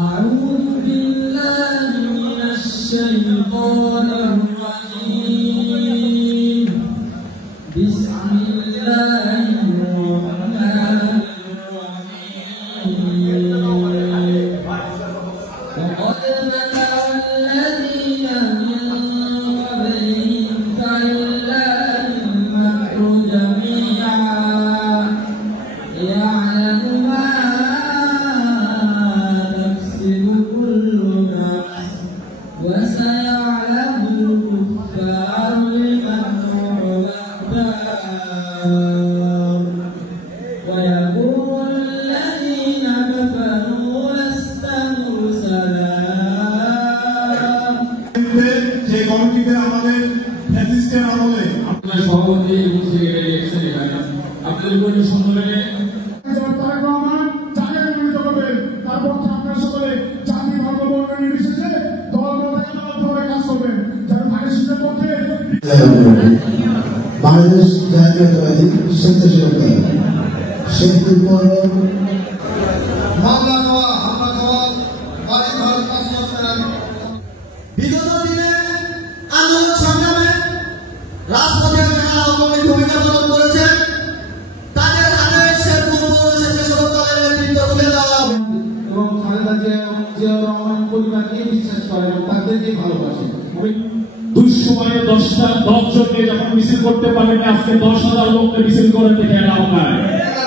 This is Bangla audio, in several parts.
أعوذ بالله من الشيطان الرجيم بسم الله الرحمن الرحيم وقد مكر الذين من قبلهم فلله المكر جميعا يعلم ما وسيعلم الكفار لمن هو الدار ويقول الذين كفروا لست مرسلا যে কমিটিতে আমাদের ফ্যাসিস্টের আমলে আপনার সভাপতি মুসলিম ইলেকশন আপনাদের বলি সম্মেলনে বাংলাদেশ জাতীয়তাবাদী স্বেচ্ছাসেবক দল শেখপুর পৌর মামলা নেওয়া হামলা খাওয়া বাড়ি ঘর বিগত দিনে আন্দোলন সংগ্রামে রাজপথে যারা অগ্রণী ভূমিকা পালন করেছেন তাদের হাতে শেখপুর পৌর স্বেচ্ছাসেবক দলের নেতৃত্ব তুলে দেওয়া এবং খালেদা জিয়া রহমান পরিবারকে বিশ্বাস করেন তাদেরকে ভালোবাসেন। দুঃসময়ে 10 জনকে যখন মিছিল করতে পারবেন আজকে 10,000 লোককে মিছিল করে দেখে এলাও না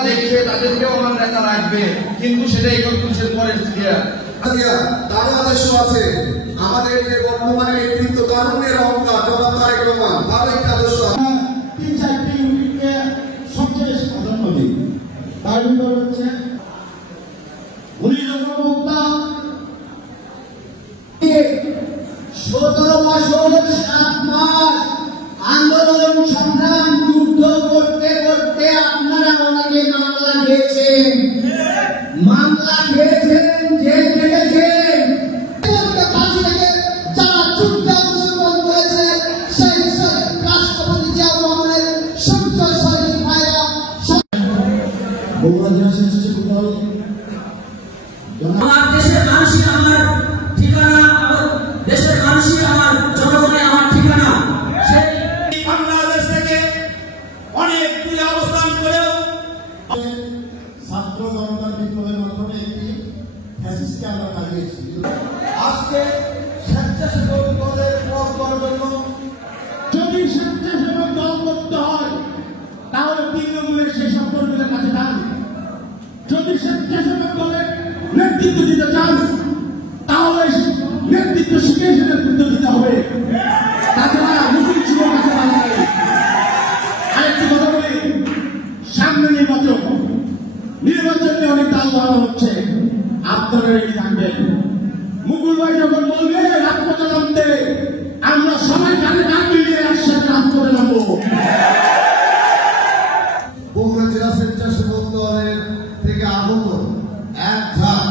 দেখছে তাদেরকেও আমার নেতা রাখবে কিন্তু সেটা 31 পরের তার আদর্শ আছে আমাদের যে বর্তমানে নেতৃত্ব কারণের অহংকার জনাব তারেক রহমান তার একটা আদর্শ 3-4টি ইউনিটকে সবচেয়ে প্রাধান্য দিই তার ভিতরে হচ্ছে 17 বছর 7 মাস আন্দোলন সংগ্রাম যুদ্ধ করতে করতে আপনারা অনেকে মামলা খেয়েছেন জেল কেটেছেন যারা যুদ্ধ অংশগ্রহণ করেছে সেই রাষ্ট্রপতি জিয়াউর রহমানের সঞ্চয় শহীদ ভাইরা বগুড়া জেলা স্বেচ্ছাসেবক দল আমার দেশের মানুষই আমার ঠিকানা দেশের মানুষই আমার জনগণই আমার ঠিকানা সেই বাংলাদেশ থেকে অনেক দূরে অবস্থান করেও ছাত্র জনতার বিপ্লবের মাধ্যমে একটি ফ্যাসিস্টকে আমরা কাটিয়েছি। আজকে স্বেচ্ছাসেবক দলের পথ করার জন্য যদি স্বেচ্ছাসেবক দল করতে হয় তাহলে তৃণমূলের সেসব কর্মীদের কাছে যান। যদি স্বেচ্ছাসেবক দলের নেতৃত্ব দিতে চান তাহলে নেতৃত্ব শিখে এসে নেতৃত্ব দিতে হবে। তাছাড়া মুসলিম ছিল কাছে আরেকটি কথা বলি, সামনে নির্বাচন নিয়ে অনেক দাম বাড়ানো হচ্ছে, আপনারা রেডি থাকবেন। মুকুল ভাই যখন বলবে রাজপথে নামতে আমরা সবাই কানে কান মিলিয়ে একসাথে কাজ করে নামবো। বগুড়া জেলা স্বেচ্ছাসেবক দলের থেকে আগত এক ধাপ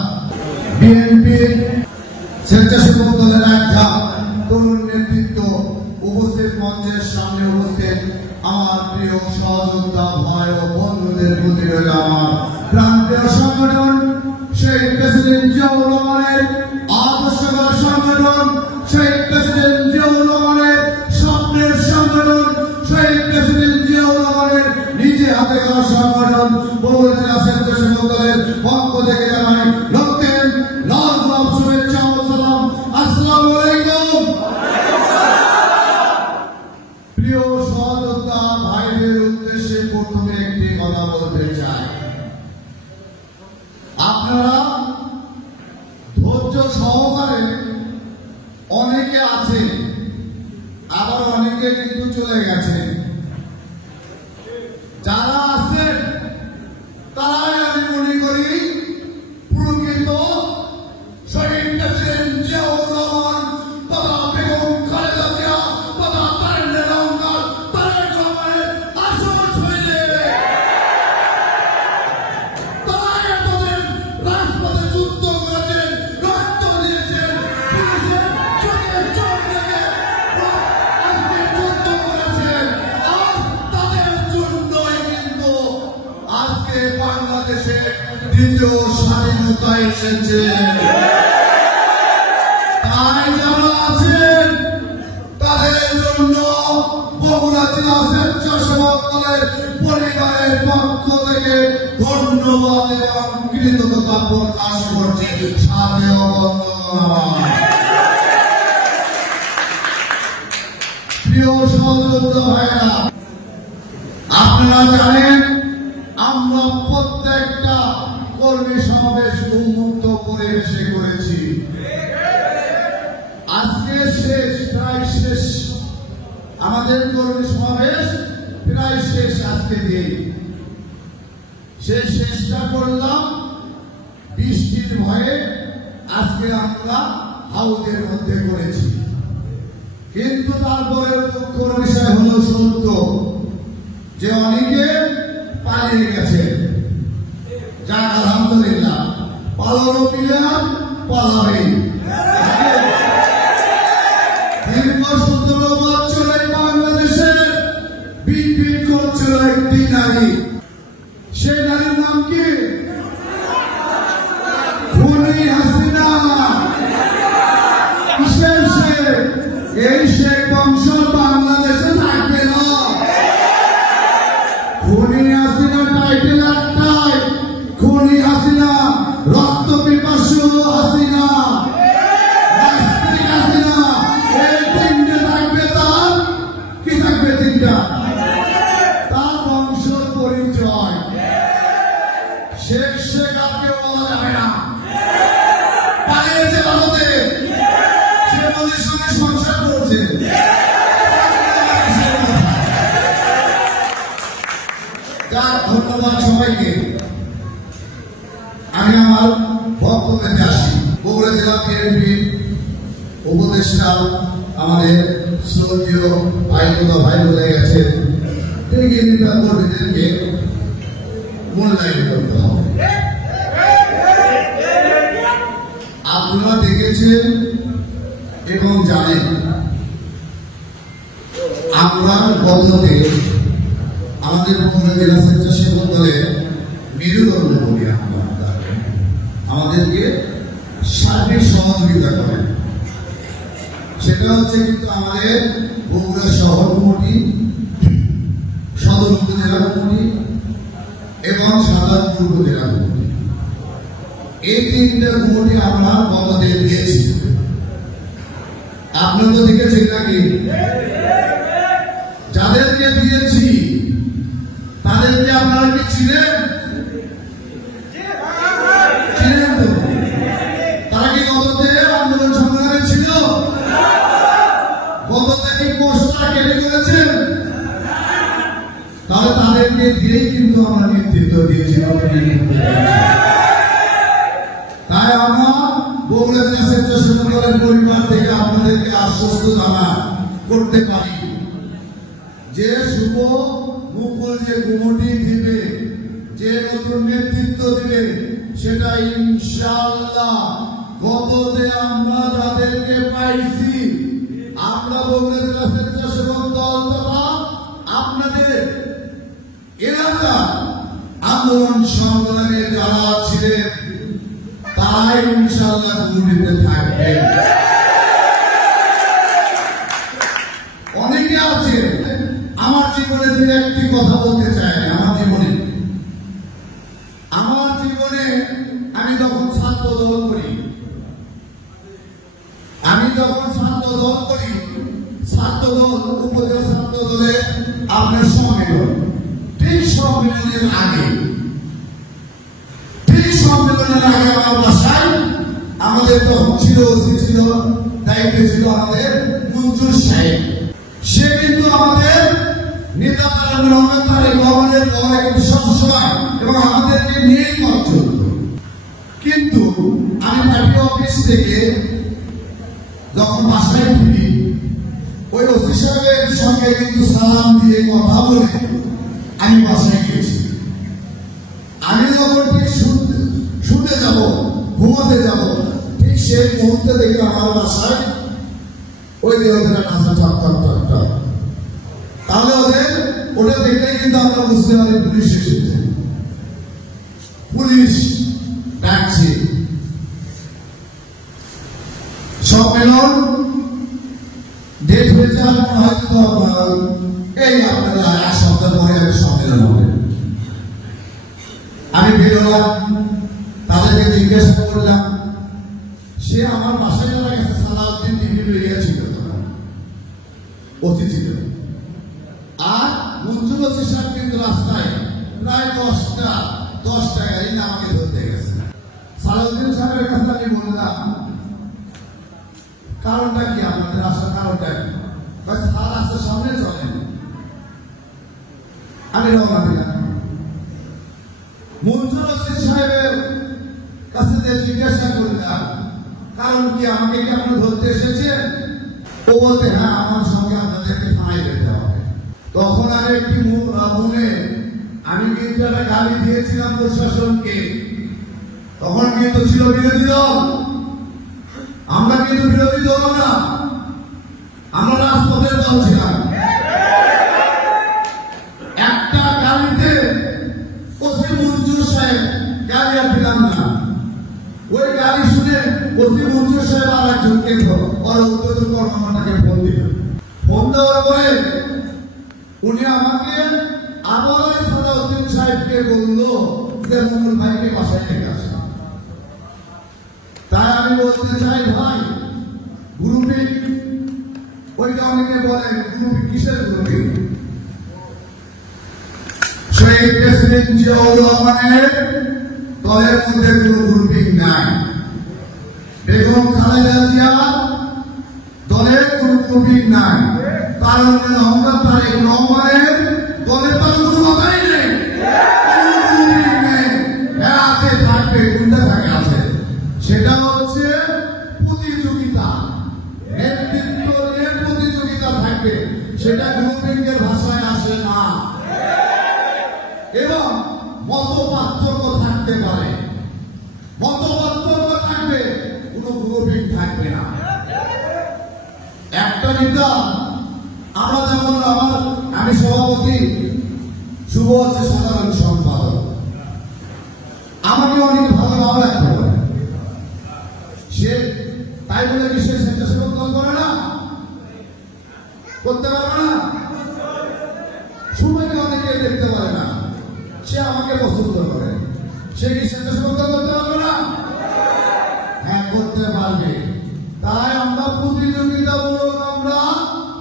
বিএনপি স্বেচ্ছাসেবক দলের এক ধাপ তরুণ নেতৃত্ব উপস্থিত মঞ্চের সামনে উপস্থিত আমার প্রিয় সহযোদ্ধা ভাই ও বন্ধুদের প্রতি রইল আমার প্রান্তীয় সংগঠন শহীদ প্রেসিডেন্ট জিয়াউর রহমানের আদর্শগত সংগঠন, শহীদ প্রেসিডেন্ট জিয়াউর রহমানের স্বপ্নের সংগঠন, শহীদ প্রেসিডেন্ট জিয়াউর রহমানের নিজে হাতে গড়া সংগঠন কথা বলতে চাই। আপনারা ধৈর্য সহকারে, অনেকে আছেন আবার অনেকে কিন্তু চলে গেছেন, যারা আছেন তারাই আমি মনে করি প্রকৃত শহীদ প্রেসিডেন্ট জিয়াউর রহমান তথা বেগম খালেদা জিয়া তথা তারেক রহমানের আসল শহীদ। তারাই আমাদের রাজপথে যুদ্ধ করেছেন, রক্ত দিয়েছেন, পুলিশের চোখে চোখ রেখে আজকে যুদ্ধ করেছেন। আর তাদের জন্যই কিন্তু আজকে বাংলাদেশে দ্বিতীয় স্বাধীনতা এসেছে। তাই যারা আছেন তাদের জন্য বগুড়া জেলা স্বেচ্ছাসেবক দলের পরিবারের পক্ষ থেকে ধন্যবাদ এবং কৃতজ্ঞতা প্রকাশ করছি। সাথে প্রিয় সহযোদ্ধা ভাইরা, আপনারা জানেন আমরা প্রত্যেকটা কর্মী সমাবেশ উন্মুক্ত পরিবেশে করেছি। আজকে প্রায় শেষ আমাদের কর্মী সমাবেশ, প্রায় শেষ আজকে দিয়ে চেষ্টা করলাম বৃষ্টির ভয়ে আজকে আমরা হাউজের মধ্যে করেছি। কিন্তু তারপরে দুঃখের বিষয় হলো সত্য যে অনেকে পালিয়ে গেছে। যাক আলহামদুলিল্লাহ, পালানো পিলার পালাবে। দীর্ঘ 17 বছরে বাংলাদেশে বিপিন করছিল একটি নারী। সেই নারীর নাম কি? খুনি হাসিনা। কিসের শেখ? এই শেখ বংশ বাংলাদেশে থাকবে না। খুনি হাসিনা টাইটেল একটাই, খুনি হাসিনা, রক্ত পিপাসু হাসিনা, নাস্তিক হাসিনা। এই তিনটে থাকবে। তার কি থাকবে? তিনটা। তার বংশ পরিচয় শেখ শেখ আর কেউ বলা যাবে না। পালিয়েছে ভারতে, সে মোদির সঙ্গে সংসার করছে। ধন্যবাদ সবাইকে। আমি আমার বক্তব্যে আসি। বগুড়া জেলা বিএনপি উপদেষ্টা আমাদের শ্রদ্ধেয় আইনতা ভাই বলে গেছেন, কর্মীদেরকে মূল্যায়ন করতে হবে। আপনারা দেখেছেন এবং জানেন আমরা গততে আমাদের বগুড়া জেলা স্বেচ্ছাসেবক দলের মেরুদণ্ড করি, আমাদেরকে সার্বিক সহযোগিতা করেন। সেটা হচ্ছে কিন্তু আমাদের বগুড়া শহর কমিটি, সদর উপজেলা কমিটি এবং সাধারণপুর উপজেলা কমিটি, এই তিনটা কমিটি আমরা গততে দিয়েছি। আপনারা তো দেখেছেন নাকি? যাদেরকে দিয়েছি তাদেরকে আপনারা কি ছিলেন? তারা কি গততে আন্দোলন সংগ্রামে ছিল? গততে কি পোস্টার কেটে করেছেন? তাহলে তাদেরকে দিয়েই কিন্তু আমরা নেতৃত্ব দিয়েছি। তাই আমরা বগুড়া জেলা স্বেচ্ছাসেবক দলের পরিবার থেকে আপনাদেরকে আশ্বস্ত জানা করতে পারি যে শুভ মুকুল যে কমিটি দিবে, যে নতুন নেতৃত্ব দিবে, সেটা ইনশাআল্লাহ গততে আমরা যাদেরকে পাইছি, আমরা বগুড়া জেলা স্বেচ্ছাসেবক দল তথা আপনাদের এলাকা আন্দোলন সংগ্রামে যারা ছিলেন তাই ইনশাআল্লাহ কমিটিতে থাকবে। অনেকে আছে আমার জীবনে একটি কথা বলতে চাই। আমার জীবনে আমি যখন ছাত্র দল করি, ছাত্র দল উপজেলা ছাত্র দলে আপনার সম্মেলন, ঠিক সম্মেলনে দিনের আগে, ঠিক সম্মেলনের আগে আমার বাসায় আমাদের তখন ছিল দায়িত্ব ছিল আমাদের মঞ্জুর সাহেব। সে কিন্তু আমাদের নেতা গভর্নমেন্টের সবসময় এবং আমাদেরকে নিয়েই কাজ চলত। কিন্তু আমি পার্টি অফিস থেকে যখন বাসায় ফিরি, ওই ওসি সাহেবের সঙ্গে কিন্তু সালাম দিয়ে কথা বলে আমি বাসায় গেছি। আমি যখন ঠিক শুতে যাব, ঘুমাতে যাব, ঠিক সেই মুহূর্তে দেখি আমার বাসায় ওই দেওয়ার কাছে তাহলে ওটা দেখলে কিন্তু আমরা বুঝতে পারি পুলিশ এসেছে, পুলিশ ডাকছে। সম্মেলন ডেট হয়েছে হয়তো এই আপনারা এক সপ্তাহ পরে সম্মেলন হবে। আমি বেরোলাম, তাদেরকে জিজ্ঞাসা করলাম, সে আমার বাসায় যারা গেছে সালাউদ্দিন বিভিন্ন এরিয়া ছিল, অতি ছিল। আর মঞ্জুর ওসি সাহেব কিন্তু রাস্তায় প্রায় 10টা গাড়ি আমাকে ধরতে গেছে। সালাউদ্দিন সাহেবের কাছে আমি বললাম, কারণটা কি আপনাদের আসার কারণটা কি? রাস্তার সামনে চলেন। আমি রওনা দিলাম। মঞ্জুর ওসি সাহেবের কাছে জিজ্ঞাসা করলাম, কারণ কি, আমাকে কি আপনি ধরতে এসেছেন? ও বলতে, হ্যাঁ, আমার সঙ্গে আপনাদেরকে থানায় যেতে হবে। তখন আমি একটি মনে আমি কিন্তু একটা গালি দিয়েছিলাম প্রশাসনকে। তখন কিন্তু ছিল বিরোধী দল, আমরা কিন্তু বিরোধী দল না, আমরা রাজপথের দল ছিলাম। একটা গালিতে ওসি মঞ্জুর সাহেব গালি আর দিলাম না। ওই গালি শুনে ওসি মঞ্জুর সাহেব আর একজনকে উত্তর কর্মকর্তাকে ফোন দিল। ফোন দেওয়ার পরে উনি আমাকে আবার সালাউদ্দিন সাহেবকে বলল যে মঙ্গল ভাইকে বাসায় থেকে আসে। তাই আমি বলতে চাই, ভাই, গ্রুপিং ওইটা অনেকে বলেন, গ্রুপিং কিসের গ্রুপিং? শহীদ প্রেসিডেন্ট জিয়াউর রহমানের দলের মধ্যে কোন গ্রুপিং নাই। বেগম খালেদা জিয়ার দলের কোন গ্রুপিং নাই। কারণ আমরা তারেক রহমানের দলের তার কোনো কথাই নেই, হাতে থাকবে, কোনটা থাকে আছে, সেটা হচ্ছে প্রতিযোগিতা, নেতৃত্বের প্রতিযোগিতা থাকবে, সেটা গ্রুপিং এর ভাষায় আসে না। এবং মত পার্থক্য থাকতে পারে, মত পার্থক্য থাকবে, কোন গ্রুপিং থাকবে না। একটা নেতা, আমরা যেমন আমি সভাপতি, শুভ হচ্ছে সাধারণ সম্পাদক, আমাকে অনেক ভালো নাও রাখতে পারে, সে তাই বলে কি সে স্বেচ্ছাসেবক দল করে না, করতে পারবে না? সময়কে অনেকে দেখতে পারে না, সে আমাকে পছন্দ করে, সে কি স্বেচ্ছাসেবক দল করতে পারবে না? হ্যাঁ, করতে পারবে। তাই আমরা প্রতিযোগিতামূলক আমরা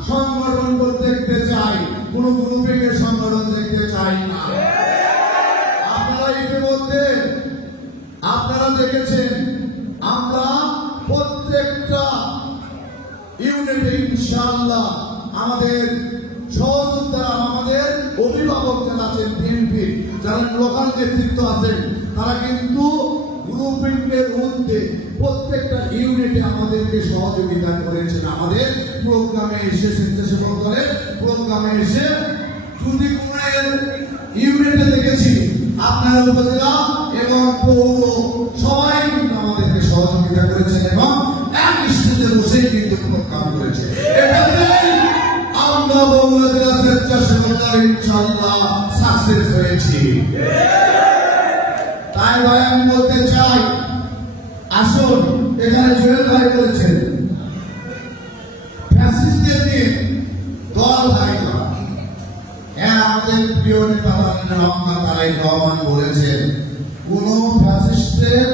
সংগঠন দেখতে চাই, কোন গ্রুপিং এর সংগঠন দেখতে চাই না। আপনারা ইতিমধ্যে আপনারা দেখেছেন, আমরা প্রত্যেকটা ইউনিটে ইনশাআল্লাহ আমাদের সহযোদ্ধারা, আমাদের অভিভাবক যারা আছেন, বিএনপি যারা লোকাল নেতৃত্ব আছেন, তারা কিন্তু গ্রুপিং এর মধ্যে প্রত্যেকটা ইউনিটে আমাদেরকে সহযোগিতা করেছেন। আমাদের প্রোগ্রামে এসে, স্বেচ্ছাসেবক দলের প্রোগ্রামে এসে, যদি কোন ইউনিটে দেখেছি আপনারা উপজেলা এবং পৌর সবাই কিন্তু আমাদেরকে সহযোগিতা করেছেন এবং এক স্টেজে বসেই কিন্তু প্রোগ্রাম করেছে। এটাতেই আমরা বগুড়া জেলা স্বেচ্ছাসেবক দল ইনশাআল্লাহ সাকসেস হয়েছি। তাই ভাই আমি বলতে চাই, আসুন, এখানে জুয়েল ভাই বলেছেন ফ্যাসিস্টদের নিয়ে দল ভাই করা। হ্যাঁ, আমাদের প্রিয় নেতা তারেক রহমান বলেছেন, কোন ফ্যাসিস্টদের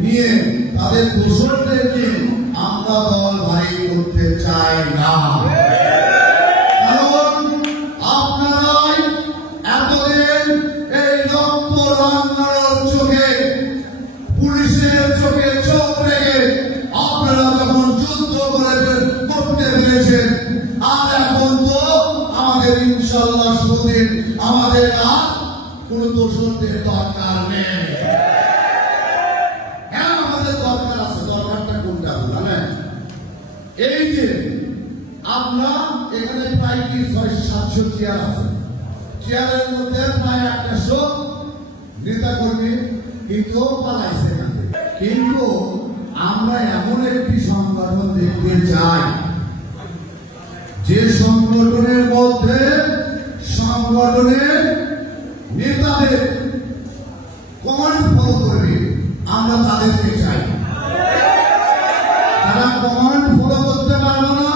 নিয়ে, তাদের দোষরদের নিয়ে আমরা দল ভাই করতে চাই না। কারণ আপনারাই এতদিন এই দোষরদের দরকার নেই। হ্যাঁ, আমাদের দরকার আছে। দরকারটা কোনটা জানেন? এই যে আমরা এখানে প্রায় কি 600-700 চেয়ার আছে, চেয়ারের মধ্যে প্রায় 100 নেতা কর্মী কিন্তু পালাইছে। কিন্তু আমরা এমন একটি সংগঠন দেখতে চাই যে সংগঠনের মধ্যে সংগঠনের নেতাদের কমান্ড ফলো করবে। আমরা তাদেরকে চাই। তারা কমান্ড ফলো করতে পারবে না,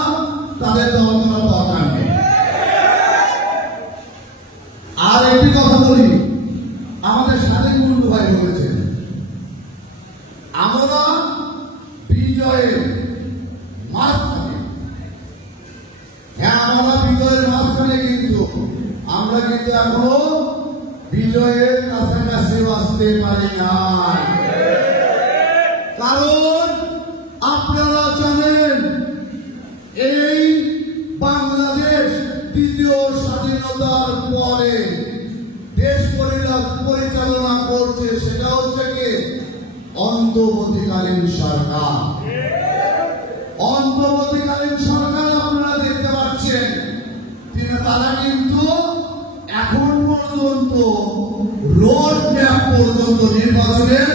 তাদের দল করার দরকার নেই। আর একটি কথা বলি, আমাদের স্বাধীন বন্ধু ভাই বলেছেন আমরা বিজয়ের মাঝখানে। হ্যাঁ, আমরা বিজয়ের মাঝখানে, কিন্তু আমরা কিন্তু এখনো বিজয়ের কাছাকাছি আসতে পারি নাই। কারণ আপনারা জানেন এই বাংলাদেশ দ্বিতীয় স্বাধীনতার পরে দেশ পরিচালনা করছে, সেটা হচ্ছে কি অন্তর্বর্তীকালীন সরকার। অন্তর্বর্তীকালীন সরকার আপনারা দেখতে পাচ্ছেন তারা কিন্তু এখন পর্যন্ত রোড ম্যাপ পর্যন্ত, নির্বাচনের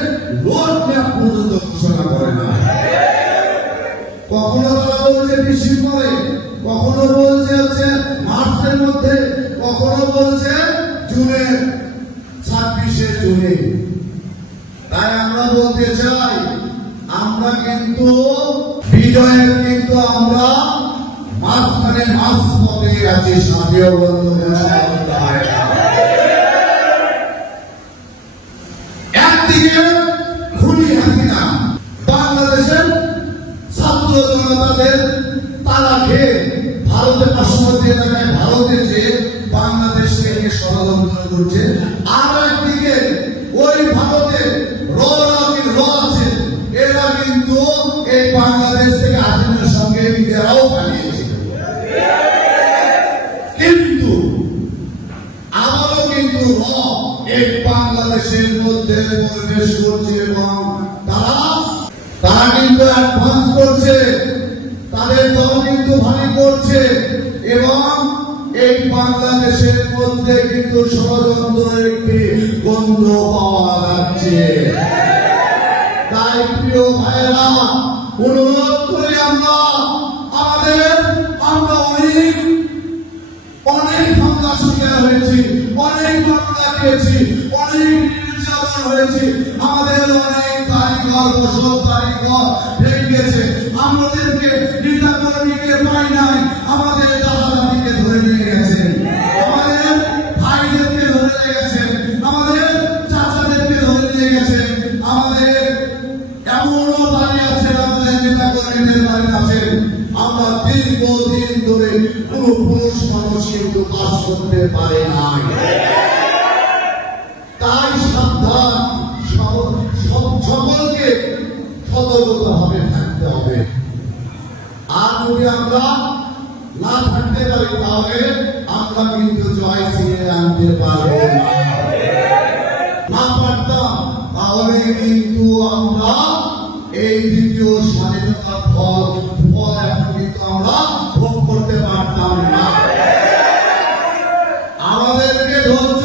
রোড ম্যাপ পর্যন্ত ঘোষণা করে না। কখনো তারা বলছে ডিসেম্বরে, কখনো বলছে মার্চের মধ্যে, কখনো বলছে জুনের 26শে জুনে। তাই আমরা বলতে চাই, আমরা কিন্তু বিজয়ের কিন্তু আমরা মাঝখানে মাঝপথে আছি। সাথীয় বন্ধু, একদিকে খুনি হাসিনা বাংলাদেশের ছাত্র জনতাদের তারা খেয়ে ভারতের পার্শ্ববর্তী এলাকায় ভারতে যে বাংলাদেশকে নিয়ে ষড়যন্ত্র করছে, আর একদিকে ওই ভারতে র আছে, এরা কিন্তু এই বাংলাদেশ থেকে হাসিনার সঙ্গে নিজেরাও পালিয়েছে। কিন্তু আবারও কিন্তু এই বাংলাদেশের মধ্যে প্রবেশ করছে এবং তারা কিন্তু অ্যাডভান্স করছে, তাদের দল কিন্তু ভারী করছে এবং এই বাংলাদেশের মধ্যে কিন্তু ষড়যন্ত্রের একটি গন্ধ পাওয়া যাচ্ছে। তাই প্রিয় ভাইয়েরা, অনুরোধ করি আমরা অনেক হামলা শিকার হয়েছি, অনেক মামলা খেয়েছি, অনেক নির্যাতন হয়েছি, আমাদের অনেক কারিগর বসত কারিগর ভেঙেছে, আমাদেরকে নেতা কর্মীকে পাই নাই, আমাদের দাদা দাদিকে ধরে নিয়ে গেছেন, আমাদের ভাইদেরকে ধরে নিয়ে গেছেন, আমাদের চাচাদেরকে ধরে নিয়ে গেছেন, আমাদের এমনও বাড়ি আছে, আমাদের নেতা কর্মীদের বাড়ি আছেন। আমরা দীর্ঘদিন ধরে কোন পুরুষ মানুষ কিন্তু কাজ করতে পারে নাই। তাই সাবধান, সকলকে সতর্কভাবে থাকতে হবে। আর যদি আমরা না থাকতে পারি, তাহলে আমরা কিন্তু জয় ছিনিয়ে আনতে পারবো না পারতাম, তাহলে কিন্তু আমরা এই দ্বিতীয় স্বাধীনতার ফল এখন কিন্তু আমরা ভোগ করতে পারতাম না। আমাদেরকে ধৈর্য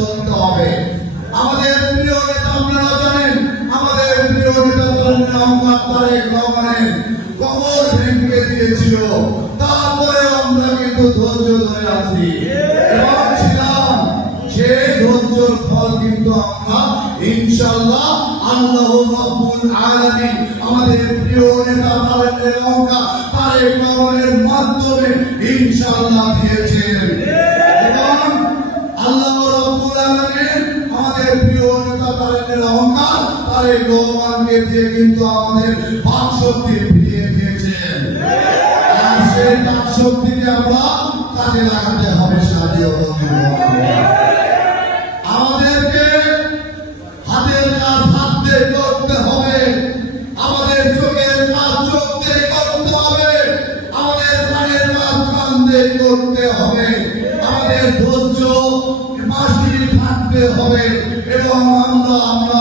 ধরতে হবে। আমাদের প্রিয় নেতা, আপনারা জানেন, আমাদের প্রিয় নেতা মোহাম্মদ তারেক রহমানের কবর ভেঙে দিয়েছিল, তারপরে আমরা কিন্তু ধৈর্য ধরে আছি এবং ছিলাম। সেই ধৈর্যের ফল কিন্তু আমরা ইনশাআল্লাহ আল্লাহ রাব্বুল আলামিন আমাদের প্রিয় নেতা তারেক রহমানের মাধ্যমে ইনশাআল্লাহ দিয়েছেন এবং আল্লাহ রাব্বুল আলামিন আমাদের প্রিয় নেতা তারেক রহমানকে দিয়ে কিন্তু আমাদের বাক শক্তি ফিরিয়ে দিয়েছেন। আর সেই বাক শক্তিকে আমরা কাজে লাগাতে হবে। সাথীয় বন্ধু, আমাদেরকে হাতের কাজ হাত দিয়ে করতে হবে, আমাদের চোখের কাজ চোখ দিয়ে করতে হবে, আমাদের কানের কাজ কান দিয়ে করতে হবে, আমাদের ধৈর্য থাকতে হবে এবং আমরা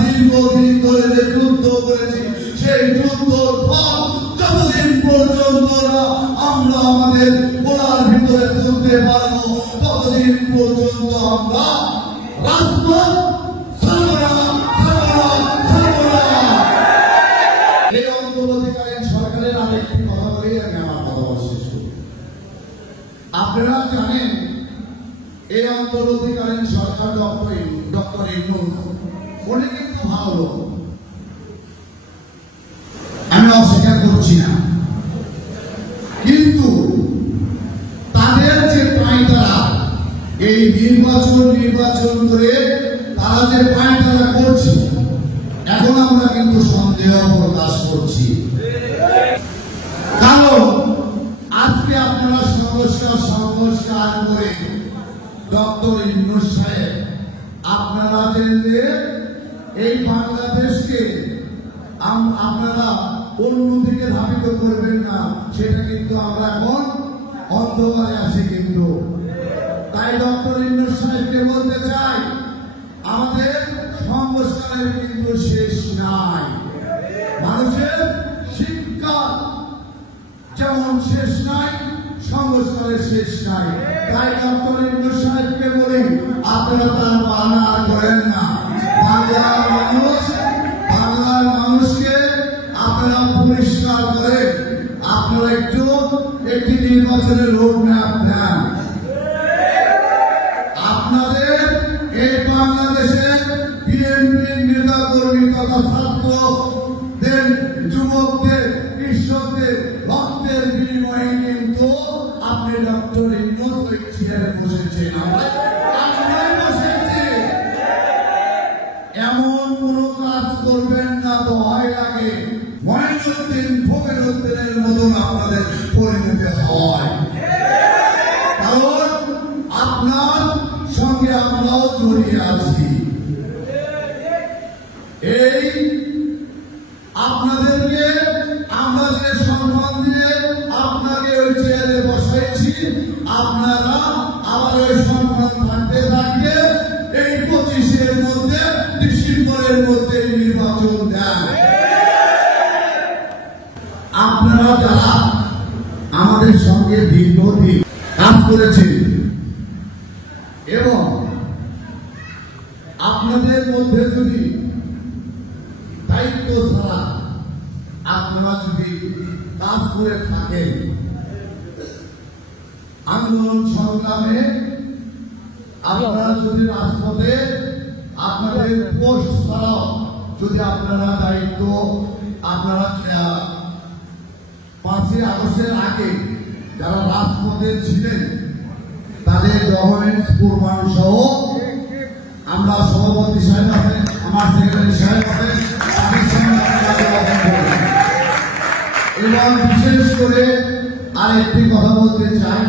দীর্ঘদিন ধরে যে যুদ্ধ করেছি সেই যুদ্ধর ফল যতদিন পর্যন্ত আমরা আমাদের গোড়ার ভিতরে তুলতে পারবো ততদিন পর্যন্ত আমরা রাজপথ এই অন্তর্বর্তীকালীন সরকারের আরেকটি কথা বলেই আমি আমার কথা শেষ করি। আপনারা জানেন এই অন্তর্বর্তীকালীন সরকার ডক্টর ইউনূস উনি কিন্তু ভালো লোক, আমি অস্বীকার করছি না, কিন্তু তাদের যে পায়তারা এই নির্বাচন করে তারা যে পায়তারা করছে এখন আমরা কিন্তু সন্দেহ প্রকাশ করছি। কারণ আজকে আপনারা সংস্কার করে ডক্টর ইউনূস সাহেব আপনারা যে এই বাংলাদেশকে আপনারা অন্যদিকে ধাবিত করবেন না সেটা কিন্তু আমরা এখন অন্ধকারে আছি। কিন্তু তাই ডক্টর ইউনূস সাহেবকে বলতে চাই আমাদের সংস্কারের কিন্তু শেষ নাই, মানুষের শিক্ষা যেমন শেষ নাই সংস্কারের শেষ নাই। তাই ডক্টর ইউনূস সাহেবকে বলি আপনারা তার বানা করেন না, বাংলার মানুষকে আপনারা পরিষ্কার করে আপনারা একটি নির্বাচনের রোড ম্যাপ দেন। আপনাদের এই বাংলাদেশের বিএনপির নেতা কর্মী তথা ছাত্রদের যুবকদের কৃষকদের রক্তের বিনিময়ে কিন্তু আপনি ডক্টর ইউনূস চেয়ারে বসেছেন, আমরাই বসেছি। এমন কোন কাজ করবেন না তো ভয় লাগে মঈনুদ্দিন ফকিরউদ্দিনের মতন আপনাদের পরিণতি হয়, কারণ আপনার সঙ্গে আমরাও জড়িয়ে আছি। এই আপনাদেরকে আমরা যে সম্মান দিয়ে আপনাকে ওই চেয়ারে বসাইছি আপনারা আবার ওই সম্মান থাকতে থাকবে। এই 25-এর মধ্যে ডিসেম্বরের মধ্যে নির্বাচন দেন। আপনারা যারা আমাদের সঙ্গে দীর্ঘদিন কাজ করেছেন এবং আপনাদের মধ্যে যদি দায়িত্ব ছাড়া আপনারা যদি কাজ করে থাকেন আন্দোলন সংগ্রামে আপনারা যদি রাজপথে আপনাদের পোস্ট ছাড়াও যদি আপনারা দায়িত্ব আপনারা 5ই আগস্টের আগে যারা রাজপথে ছিলেন তাদের গভর্নেন্স প্রমাণ সহ আমরা সভাপতি সাহেব আছেন, আমার সেক্রেটারি সাহেব আছেন, এবং বিশেষ করে আরেকটি কথা বলতে চাই,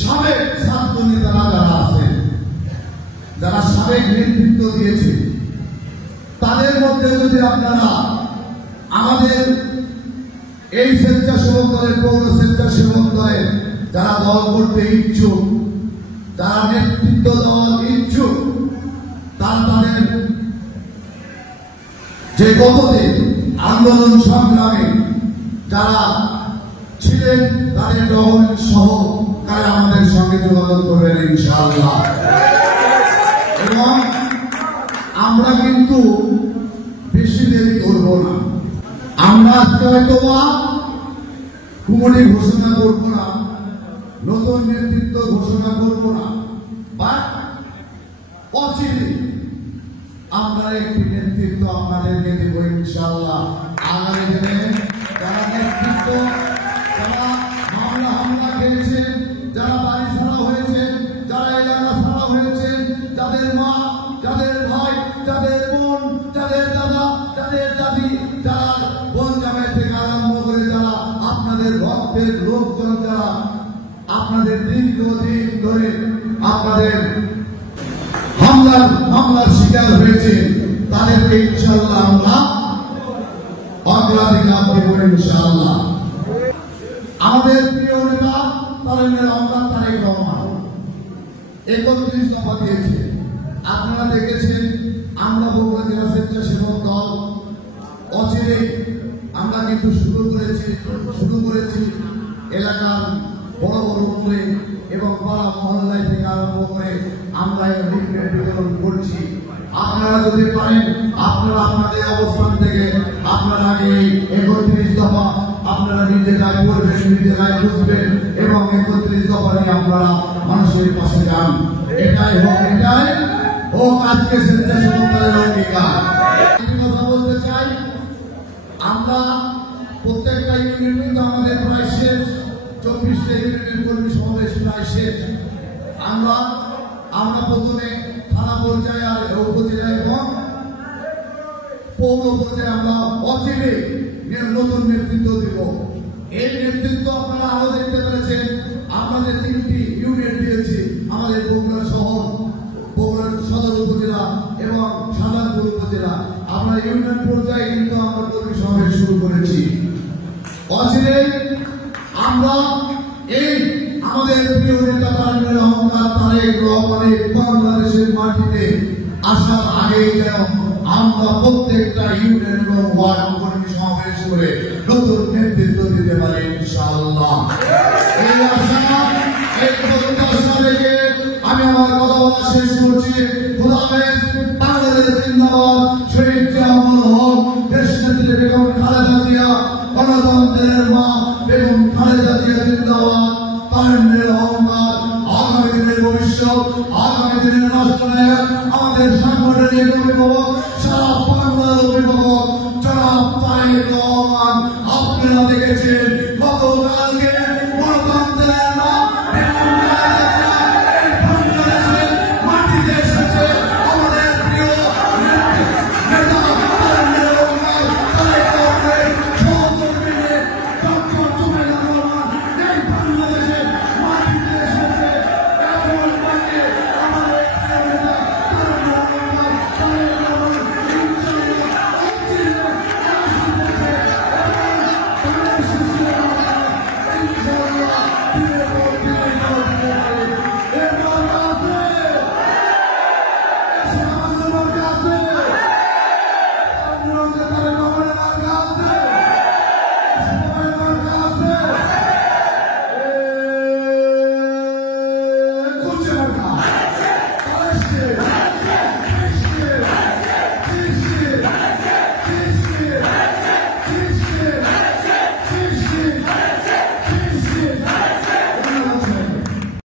সাবেক ছাত্র নেতারা যারা আছেন যারা সাবেক নেতৃত্ব দিয়েছে তাদের মধ্যে যদি আপনারা আমাদের এই স্বেচ্ছাসেবক দলের পৌর স্বেচ্ছাসেবক দলের যারা দল করতে ইচ্ছুক যারা নেতৃত্ব দেওয়ার ইচ্ছুক তাদের যে গতদিন আন্দোলন সংগ্রামে যারা ছিলেন তাদের ডকুমেন্ট সহ তারা আমাদের সঙ্গে যোগাযোগ করবেন ইনশাআল্লাহ। এবং আমরা কিন্তু বেশি দেরি করব না, আমরা আজকে হয়তো কুমুরি ঘোষণা করবো না, নতুন নেতৃত্ব ঘোষণা করবো না, বাট অচিরে আমরা একটি নেতৃত্ব আপনাদেরকে দেব ইনশাআল্লাহ। আগামী দিনে যারা নেতৃত্ব যারা হামলা খেয়েছেন, যারা বাড়ি ছাড়া হয়েছে, যারা এলাকা ছাড়া হয়েছে, যাদের মা যাদের ভাই যাদের বোন যাদের দাদা যাদের দাদি যারা বোন জামাই থেকে আরম্ভ করে যারা আপনাদের ভক্তের লোকজন যারা আপনাদের দীর্ঘদিন ধরে আপনাদের হামলার শিকার হয়েছে তাদেরকে ইনশাআল্লাহ আমরা অগ্রাধিকার দেব ইনশাআল্লাহ। আমাদের প্রিয় নেতা তারেক রহমান 31 দফা দিয়েছে। আপনারা দেখেছেন আমরা বগুড়া জেলা স্বেচ্ছাসেবক দল অচিরে আমরা কিন্তু শুরু করেছি এলাকার বড় বড় মোড়ে এবং পাড়া মহল্লায় থেকে আরম্ভ করে আমরা এই লিফলেট বিতরণ করছি। আপনারা যদি পারেন আপনারা আপনাদের অবস্থান থেকে আপনারা আগে 31 দফা আপনারা নিজেরাই পড়বেন, নিজেরাই বুঝবেন এবং 31 দফা নিয়ে আপনারা মানুষের পাশে যান। এটাই হোক আজকে স্বেচ্ছাসেবক দলের অঙ্গীকার। একটি কথা বলতে চাই, আমরা প্রত্যেকটা ইউনিয়ন কিন্তু আমাদের প্রায় শেষ, 24টা ইউনিয়নের কর্মী সমাবেশ প্রায় শেষ। আমরা প্রথমে থানা পর্যায়ে আর উপজেলা এবং পৌর পর্যায়ে আমরা অচিরে নতুন নেতৃত্ব দেব। এই নেতৃত্ব আপনারা আরো দেখতে পেরেছেন, আমাদের 3টি ইউনিয়ন দিয়েছি, আমাদের বগুড়া শহর, বগুড়া সদর উপজেলা এবং শাহজাহানপুর উপজেলা। আমরা ইউনিয়ন পর্যায়ে কিন্তু আমরা কর্মী সমাবেশ শুরু করেছি। অচিরে আমরা এই আমাদের প্রিয় নেতা তারেক রহমান তারেক রহমানের বাংলাদেশের মাটিতে আসার আগেই যেন আমরা প্রত্যেকটা ইউনিয়ন এবং ওয়ার্ড কর্মী সমাবেশ করে নতুন নেতৃত্ব দিতে পারি ইনশাআল্লাহ। এই আশা, এই প্রত্যাশা রেখে আমি আমার কথা বলা শেষ করছি। খোদা হাফেজ। বাংলাদেশ জিন্দাবাদ। শহীদ জিয়াউল হক, দেশনেত্রী বেগম খালেদা জিয়া, গণতন্ত্রের মা বেগম খালেদা জিয়া জিন্দাবাদ। তারুণ্যের অহংকার, আগামী দিনের ভবিষ্যৎ, আগামী দিনের রাষ্ট্রনায়ক, আমাদের সাংগঠনিক অভিভাবক, সারা বাংলার অভিভাবক জনাব তারেক রহমান। আপনারা দেখেছেন